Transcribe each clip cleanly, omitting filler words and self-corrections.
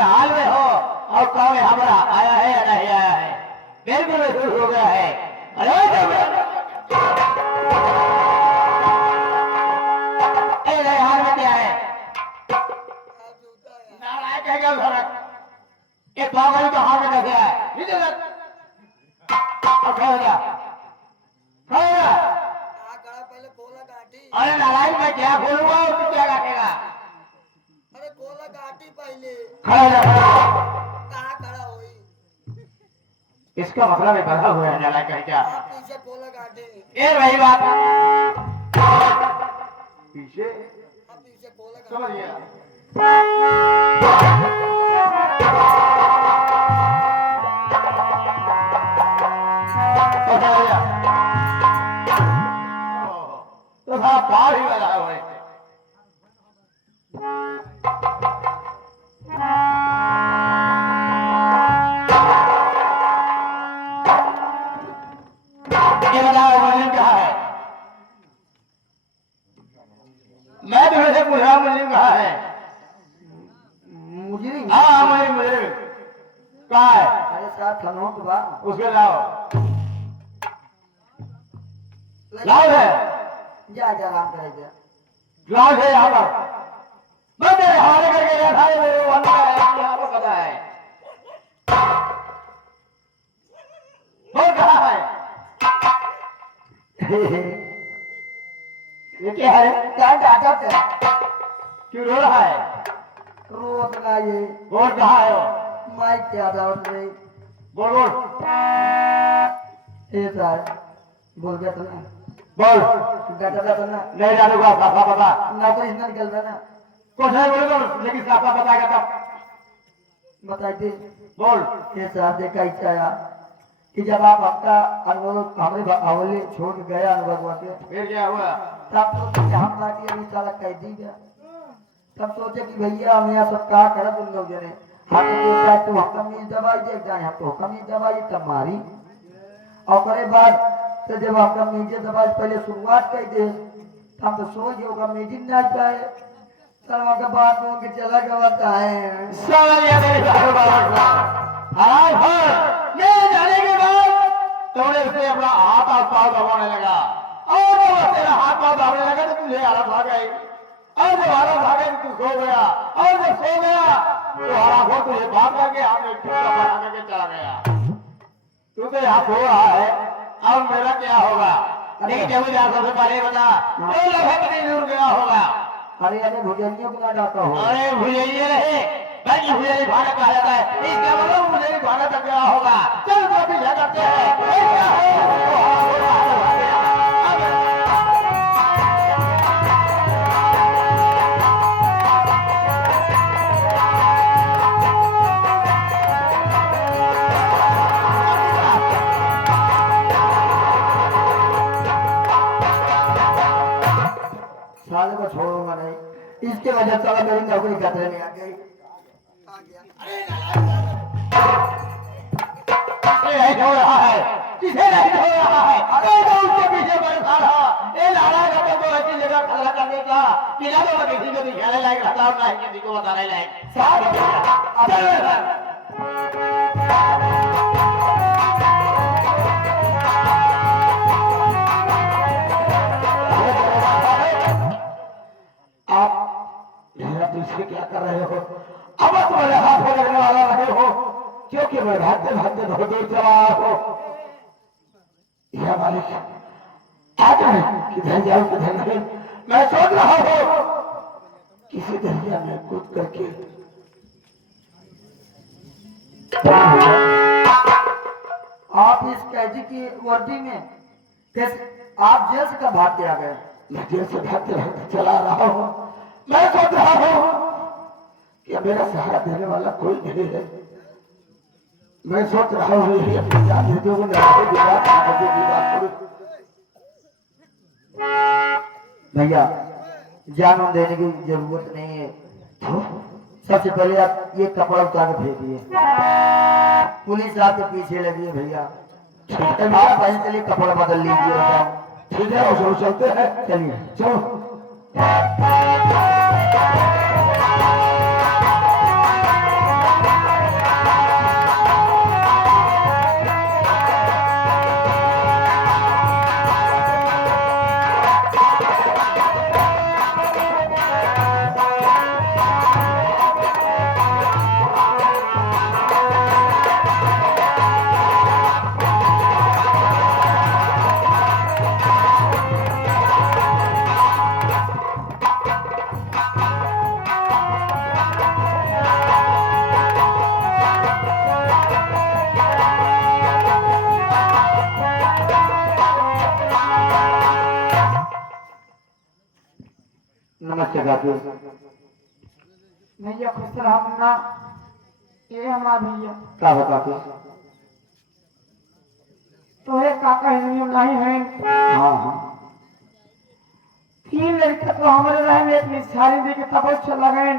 हाल में हो और कौन हमारा आया है या नहीं आया है, बिल्कुल महसूस हो गया है। अरे हाल में क्या है? नारायण कहेगा फर्क ये पागल तो हाथ में कैसे है? हो गया अरे नारायण मैं क्या बोलूंगा और तू क्या काटेगा? अरे कोला काटी पहले कहाँ खड़ा हुई इसका मतलब है बड़ा हुआ है नारायण कह क्या पीछे कोला काटे ये वही बात पीछे कोला समझ गया तो हाँ बाहर ही लगा हुआ है ये बताओ मुस्लिम कहाँ है? मैं तुम्हें से पूछ रहा हूँ मुस्लिम कहाँ है? मुजरिम हाँ मुस्लिम कहाँ है? अरे साहब थनों के बाद उसके लाओ लाओ है जा आराम करेगा लाओ है यहाँ पर बंदे हमारे करके रखा है मेरे वहाँ है यहाँ पर पता है वो कहाँ है? ये क्या है? क्या डाटा पे क्यों रो रहा है? रोज का ये और कहाँ है वो? माइक क्या था उसने बोल बोल ये साहब बोल गया तो ना बोल डाटा था तो ना नहीं डालूंगा साफा पता नौकरी इतना निकल रहा ना कुछ नहीं बोलेगा लेकिन साफा बताएगा तब बताई दे बोल ये साहब देखा इच्छा आया कि जब आप आपका अनुभव हमें हवले छोड़ के गया अनुभव के फिर क्या हुआ? तब तो हम पार्टी अभी साला कह दी गया तब सोचे कि भैया हम यहाँ सब कहा करा तुम लोग जने हाथ देता तो हम कमीज दवाई देख जाए हम तो कमीज दवाई तब मारी और करे बाद तो जब हम कमीज दवाई पहले शुरुआत कर दे हम तो सोच जो कमीज ना पाए सर के बाद में उनके चला गया है समझ गया मेरे हराम हर ले जाने के बाद तुमने उसे अपना हाथ और पाँव दबाने लगा और वो तेरा हाथ पाँव दबाने लगा तो तुझे हालत भाग गई और जब हालत भाग गई तो तू सो गया और जब सो गया तो हराम हो तुझे भाग करके हमने टूटा बना करके चला गया। तू तो यहाँ सो रहा है अब मेरा क्या होगा? नहीं जब मुझे सबसे पहले बता तो लगभग नहीं दूर गया होगा। अरे अरे भुजनियों को ना डाका हो अरे भुजैया रहे भाई भुजैया भाड़ा कहा जाता है इसका मतलब मुझे भाड़ा तक गया होगा। चल तो पीछा करते हैं साले को छोड़ूंगा नहीं इसके वजह से साला मेरी नौकरी खतरे में आ गई नहीं हो रहा है किसे नहीं हो रहा है अरे तो उसके पीछे बैठा रहा ये लाला का तो ऐसी जगह खतरा करने का कि ना तो किसी को दिखाने लायक रहता और ना किसी को बताने लायक दूसरे क्या कर रहे हो? अब तुम्हारे हाथ में लगने वाला रहे हो क्योंकि मैं भागते भागते बहुत दूर चला हो। यह मालिक आज किधर जाऊं किधर नहीं मैं सोच रहा हूँ किसी दरिया में कूद करके आप इस कैदी की वर्दी में कैसे आप जेल से कब भाग के आ गए? मैं जेल से भागते भागते चला रहा हूँ। मैं सोच रहा हूँ कि अब मेरा सहारा देने वाला कोई नहीं है। मैं सोच रहा हूँ यही अपनी जान दे दो, भैया जान देने की जरूरत नहीं है। तो सबसे पहले आप ये कपड़ा उतार के भेजिए, पुलिस आपके पीछे लगी है भैया। आप पहले चलिए कपड़ा बदल लीजिए। बताओ ठीक है, और चलते हैं। चलिए चलो। नमस्ते काकी। भैया खुश रहा मुन्ना, ये हमारा भैया क्या हो काकी? तो ये काका हिंदी नहीं है। हाँ हाँ 3 लड़के तो हमारे रहे में इतनी सारी देखे तब अच्छा लगे।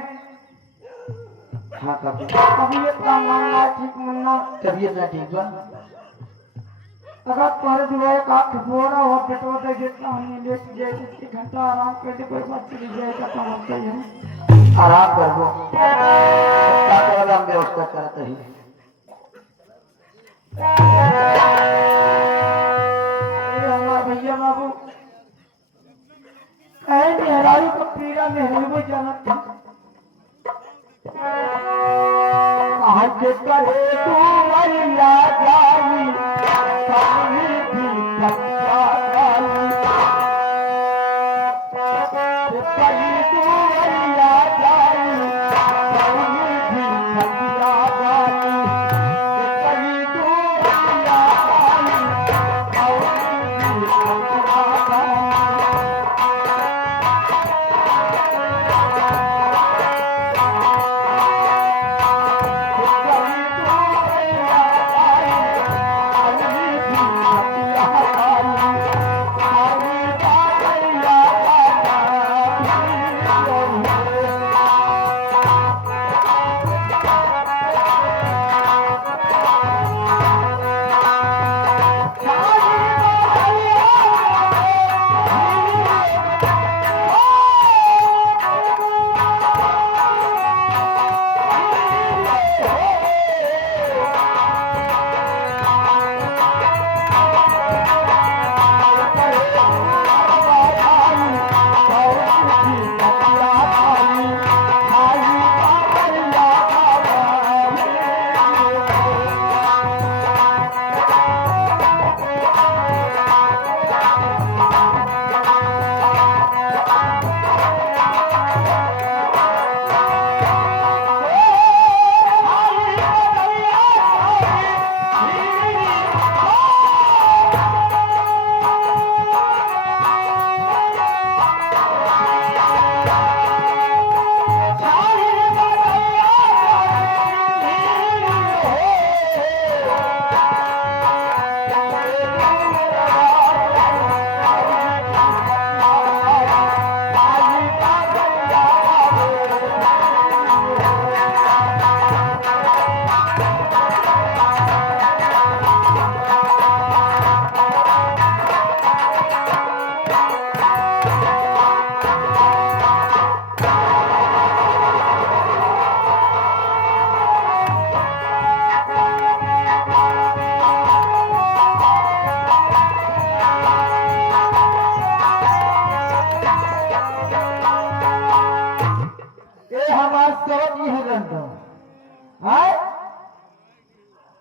हाँ काकी। तबीयत का मामला ठीक मुन्ना, तबीयत ना ठीक बा? अगर तुम्हारे दुआ का बोरा हो पेटो दे जितना हमने लेट जाए 1 घंटा आराम कर दे, कोई बात चली जाएगा तो हम सही है। आराम कर लो, काका वाला हम व्यवस्था करते ही। ये हमारा भैया बाबू कहे मेहरारू को पीड़ा मेहरारू जाना था। आज करे तू मैया जानी कभी भी कच्चा डाली, कभी तू मैया जानी कभी भी कच्चा डाली, कभी तू मैया जानी कभी भी कच्चा डाली।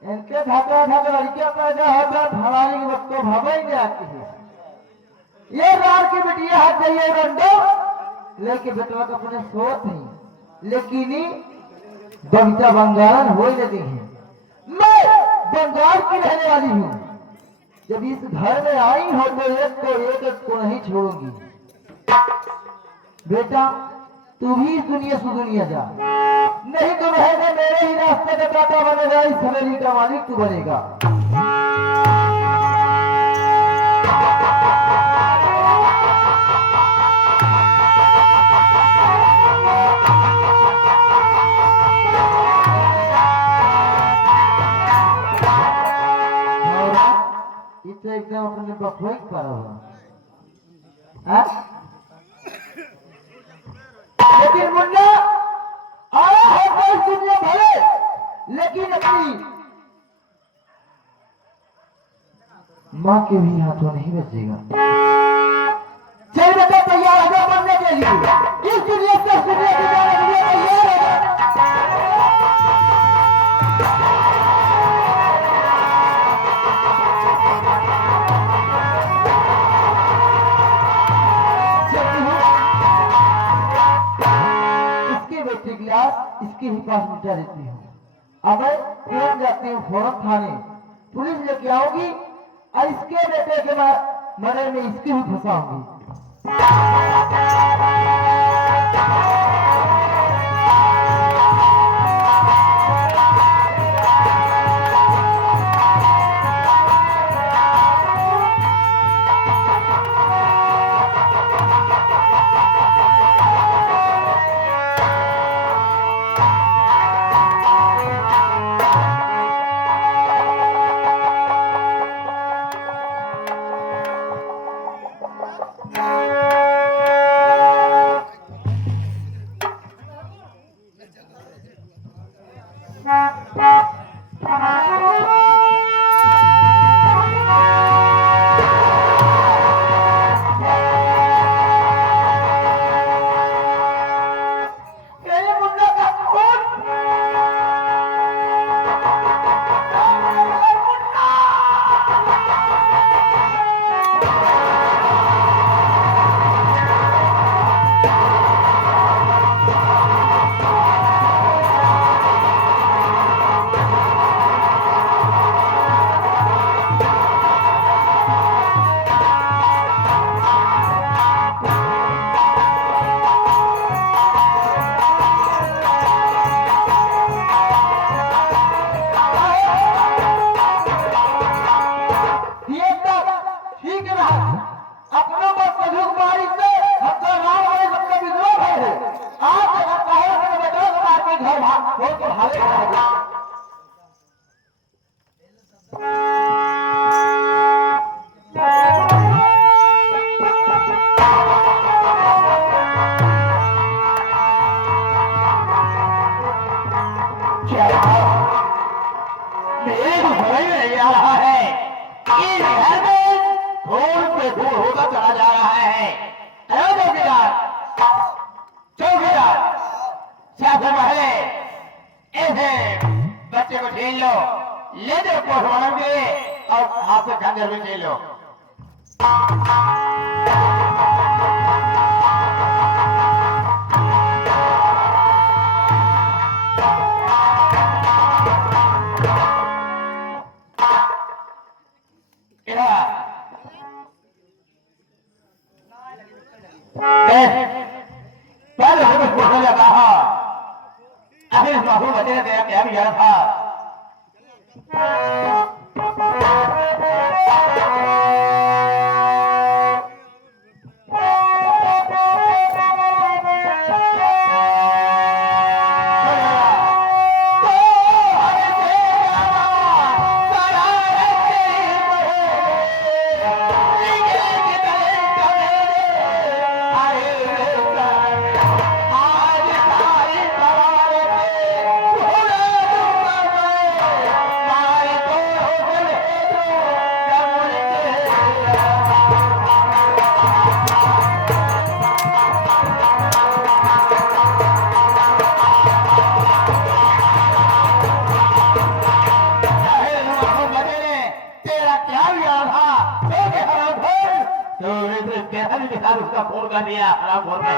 इनके ढाका ढाका लड़कियां पैदा होता भवानी के वक्त तो भवाई में आती है। ये रार की बिटिया हाथ जाइए रंडो लेके बेटवा का अपने सोच नहीं, लेकिन बगीचा बंगाल हो ही नहीं है। मैं बंगाल की रहने वाली हूँ। जब इस घर में आई हो तो एक को नहीं छोड़ूंगी। बेटा तू भी इस दुनिया से दुनिया जा, नहीं तो रहेगा मेरे ही रास्ते का कांटा बनेगा, इस हवेली का मालिक तू बनेगा। तो एकदम अपने बखोई पर हुआ हाँ? लेकिन मुन्ना आया है कोई दुनिया भरे, लेकिन अपनी माँ के भी हाथों नहीं बचेगा। चल बेटा तैयार हो जा बनने के लिए, इस दुनिया से उस दुनिया की जाने के लिए तैयार हो इसके ही पास मिटा देती हूँ। अब मैं जाती हूँ फौरन थाने, पुलिस लेके आओगी और इसके बेटे के मरे में इसकी भी फंसाऊंगी। बच्चे को झेल लो, ले दो कोठवालों के और हाथ से खंजर में झेल लो। पहले से कुछ पूछा जाता है, अभी इस मासूम बच्चे ने तेरा क्या बिगाड़ा था? उसका फोन कर दिया, फोन कर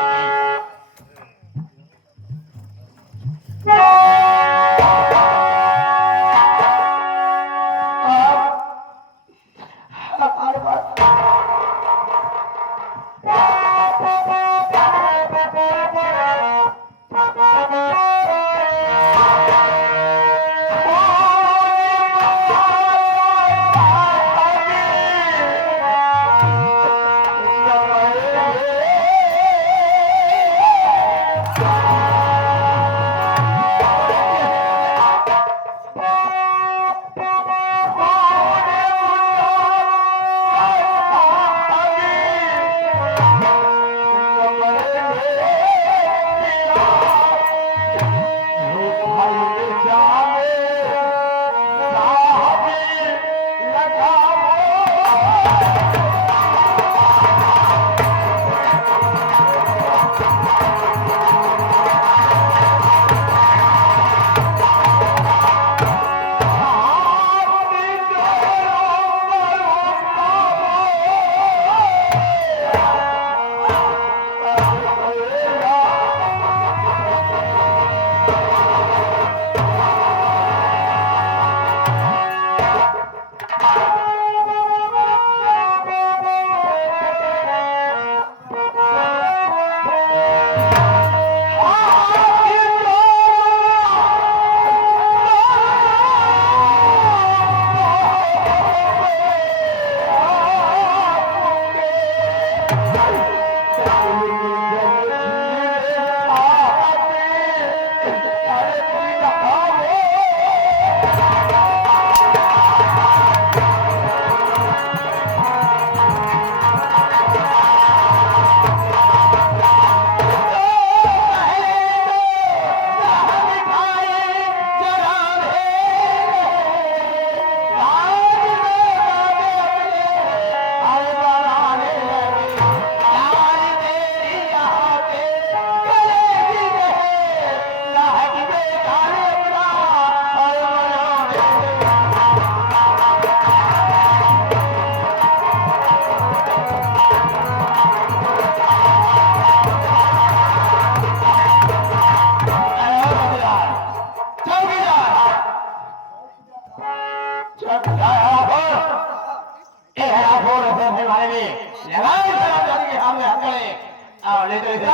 आओ ले ले ले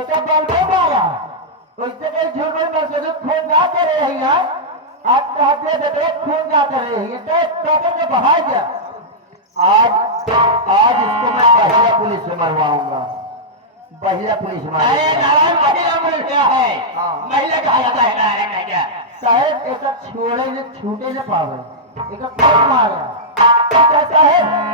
एक बल्बो मारा वैसे कहीं झूठ में मर्सद खून ना करे है यार आज कहते हैं बेटे खून ना करे ये तो टोकन में बहा गया आज आज इसको मैं महिला पुलिस से मरवाऊंगा। महिला पुलिस अरे मारेगा। नारायण महिला पुलिस क्या है हाँ। महिला कहा जाता है नारायण का क्या साहेब एक छोड़े ने छूटे ने पावे एक खून मारा क्या साहेब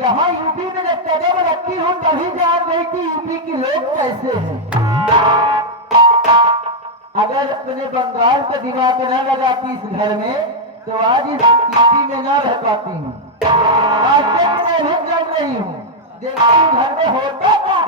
यहाँ यूपी में जब कदम रखी हूँ तभी जान गई कि यूपी के लोग कैसे हैं। अगर अपने बंगाल पे दिमाग न लगाती इस घर में तो आज इस यूपी में न रह पाती हूँ। आज तक मैं भी जल रही हूँ देखती हूँ घर में होता क्या